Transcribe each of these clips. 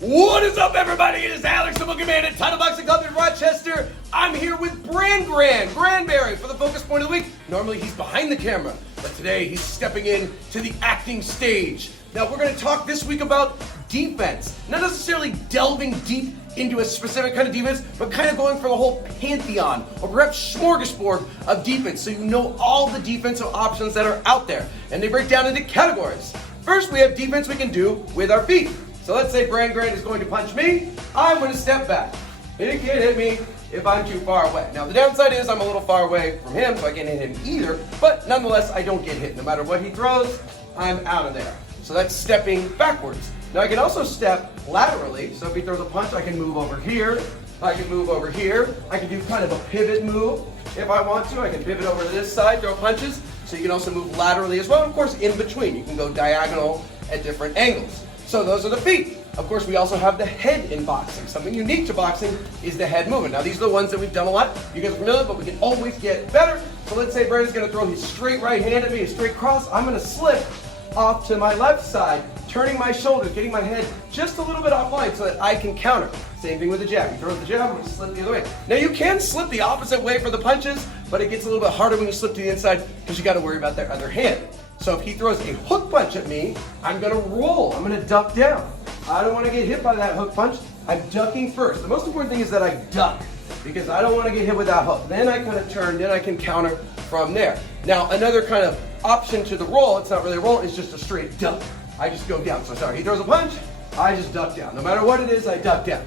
What is up, everybody? It is Alex, the Boogeyman at Title Boxing Club in Rochester. I'm here with Granberry for the Focus Point of the Week. Normally he's behind the camera, but today he's stepping in to the acting stage. Now we're going to talk this week about defense. Not necessarily delving deep into a specific kind of defense, but kind of going for the whole pantheon, or perhaps smorgasbord of defense, so you know all the defensive options that are out there. And they break down into categories. First, we have defense we can do with our feet. So let's say Grand is going to punch me. I'm going to step back. He can't hit me if I'm too far away. Now the downside is I'm a little far away from him, so I can't hit him either. But nonetheless, I don't get hit. No matter what he throws, I'm out of there. So that's stepping backwards. Now I can also step laterally. So if he throws a punch, I can move over here. I can move over here. I can do kind of a pivot move if I want to. I can pivot over to this side, throw punches. So you can also move laterally as well. Of course, in between, you can go diagonal at different angles. So those are the feet. Of course, we also have the head in boxing. Something unique to boxing is the head movement. Now, these are the ones that we've done a lot. You guys are familiar, but we can always get better. So let's say Brandon's gonna throw his straight right hand at me, a straight cross. I'm gonna slip off to my left side, turning my shoulders, getting my head just a little bit offline so that I can counter. Same thing with the jab. He throws the jab, I'm gonna slip the other way. Now, you can slip the opposite way for the punches, but it gets a little bit harder when you slip to the inside because you gotta worry about that other hand. So if he throws a hook punch at me, I'm gonna roll, I'm gonna duck down. I don't wanna get hit by that hook punch. I'm ducking first. The most important thing is that I duck because I don't wanna get hit with that hook. Then I kind of turn, then I can counter from there. Now, another kind of option to the roll, it's not really a roll, it's just a straight duck. I just go down. So sorry, he throws a punch, I just duck down. No matter what it is, I duck down.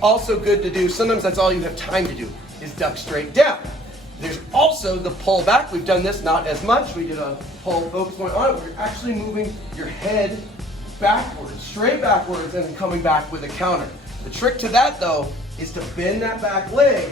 Also good to do, sometimes that's all you have time to do, is duck straight down. There's also the pull back. We've done this not as much. We did a pull focus point on it where you're actually moving your head backwards, straight backwards, and then coming back with a counter. The trick to that, though, is to bend that back leg,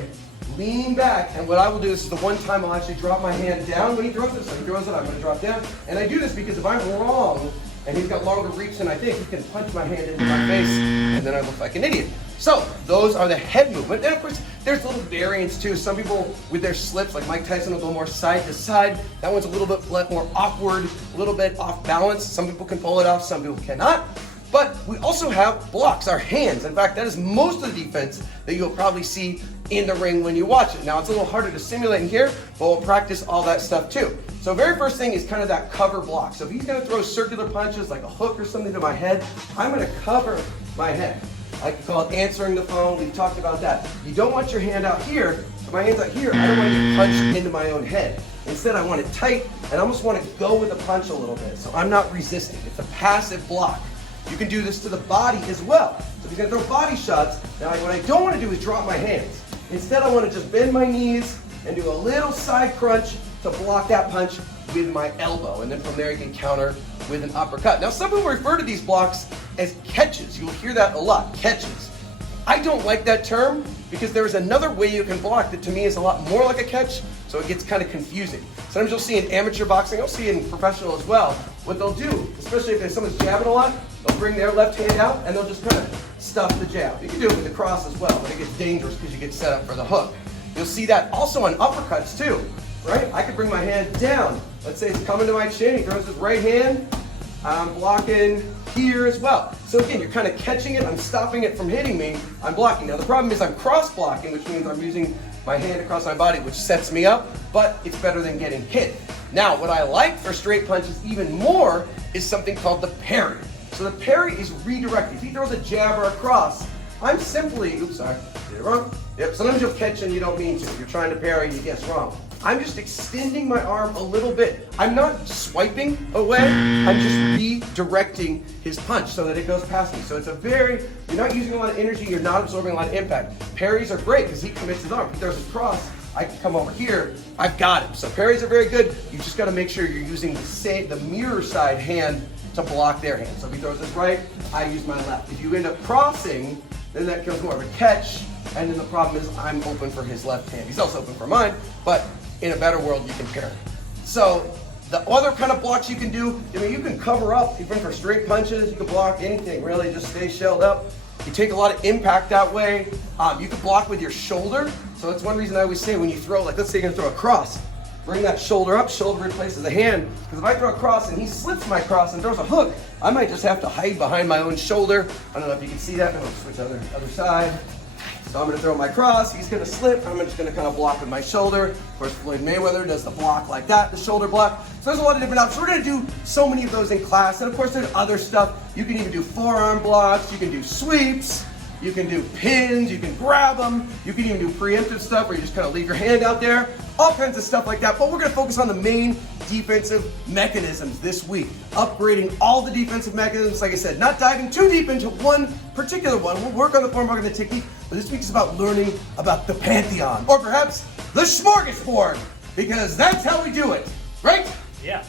lean back, and what I will do, this is the one time I'll actually drop my hand down when he throws it. So he throws it, I'm going to drop down. And I do this because if I'm wrong, and he's got longer reach than I think, he can punch my hand into my face, and then I look like an idiot. So those are the head movement. And of course, there's little variants too. Some people with their slips, like Mike Tyson, will go more side to side. That one's a little bit more awkward, a little bit off balance. Some people can pull it off, some people cannot. But we also have blocks, our hands. In fact, that is most of the defense that you'll probably see in the ring when you watch it. Now, it's a little harder to simulate in here, but we'll practice all that stuff too. So very first thing is kind of that cover block. So if he's gonna throw circular punches like a hook or something to my head, I'm gonna cover my head. I can call it answering the phone. We've talked about that. You don't want your hand out here. If my hand's out here, I don't want to get punched into my own head. Instead, I want it tight, and I almost want to go with the punch a little bit. So I'm not resisting. It's a passive block. You can do this to the body as well. So if he's going to throw body shots, now what I don't want to do is drop my hands. Instead, I want to just bend my knees and do a little side crunch to block that punch with my elbow. And then from there, you can counter with an uppercut. Now, some people refer to these blocks as catches. You'll hear that a lot, catches. I don't like that term because there's another way you can block that to me is a lot more like a catch, so it gets kind of confusing. Sometimes you'll see in amateur boxing, I'll see in professional as well, what they'll do, especially if someone's jabbing a lot, they'll bring their left hand out and they'll just kind of stuff the jab. You can do it with the cross as well, but it gets dangerous because you get set up for the hook. You'll see that also on uppercuts too, right? I could bring my hand down. Let's say it's coming to my chin, he throws his right hand, I'm blocking here as well. So again, you're kind of catching it, I'm stopping it from hitting me, I'm blocking. Now the problem is I'm cross-blocking, which means I'm using my hand across my body, which sets me up, but it's better than getting hit. Now, what I like for straight punches even more is something called the parry. So the parry is redirected. If he throws a jab or a cross, I'm simply, oops, sorry, did it wrong? Yep, sometimes you'll catch and you don't mean to. You're trying to parry and you guess wrong. I'm just extending my arm a little bit. I'm not swiping away, I'm just redirecting his punch so that it goes past me. So it's you're not using a lot of energy, you're not absorbing a lot of impact. Parries are great because he commits his arm. If he throws a cross, I can come over here, I've got him. So parries are very good. You just gotta make sure you're using the mirror side hand to block their hand. So if he throws his right, I use my left. If you end up crossing, then that becomes more of a catch, and then the problem is I'm open for his left hand. He's also open for mine, but in a better world, you can parry. So the other kind of blocks you can do, you can cover up, even for straight punches, you can block anything, really, just stay shelled up. You take a lot of impact that way. You can block with your shoulder. So that's one reason I always say when you throw, like let's say you're gonna throw a cross, bring that shoulder up. Shoulder replaces the hand. Because if I throw a cross and he slips my cross and throws a hook, I might just have to hide behind my own shoulder. I don't know if you can see that. I'm going to switch to the other side. So I'm going to throw my cross. He's going to slip. I'm just going to kind of block with my shoulder. Of course, Floyd Mayweather does the block like that, the shoulder block. So there's a lot of different options. We're going to do so many of those in class. And of course, there's other stuff. You can even do forearm blocks. You can do sweeps. You can do pins, you can grab them, you can even do preemptive stuff where you just kind of leave your hand out there, all kinds of stuff like that. But we're going to focus on the main defensive mechanisms this week, upgrading all the defensive mechanisms. Like I said, not diving too deep into one particular one. We'll work on the form, work on the technique, but this week is about learning about the Pantheon, or perhaps the smorgasbord, because that's how we do it, right? Yeah.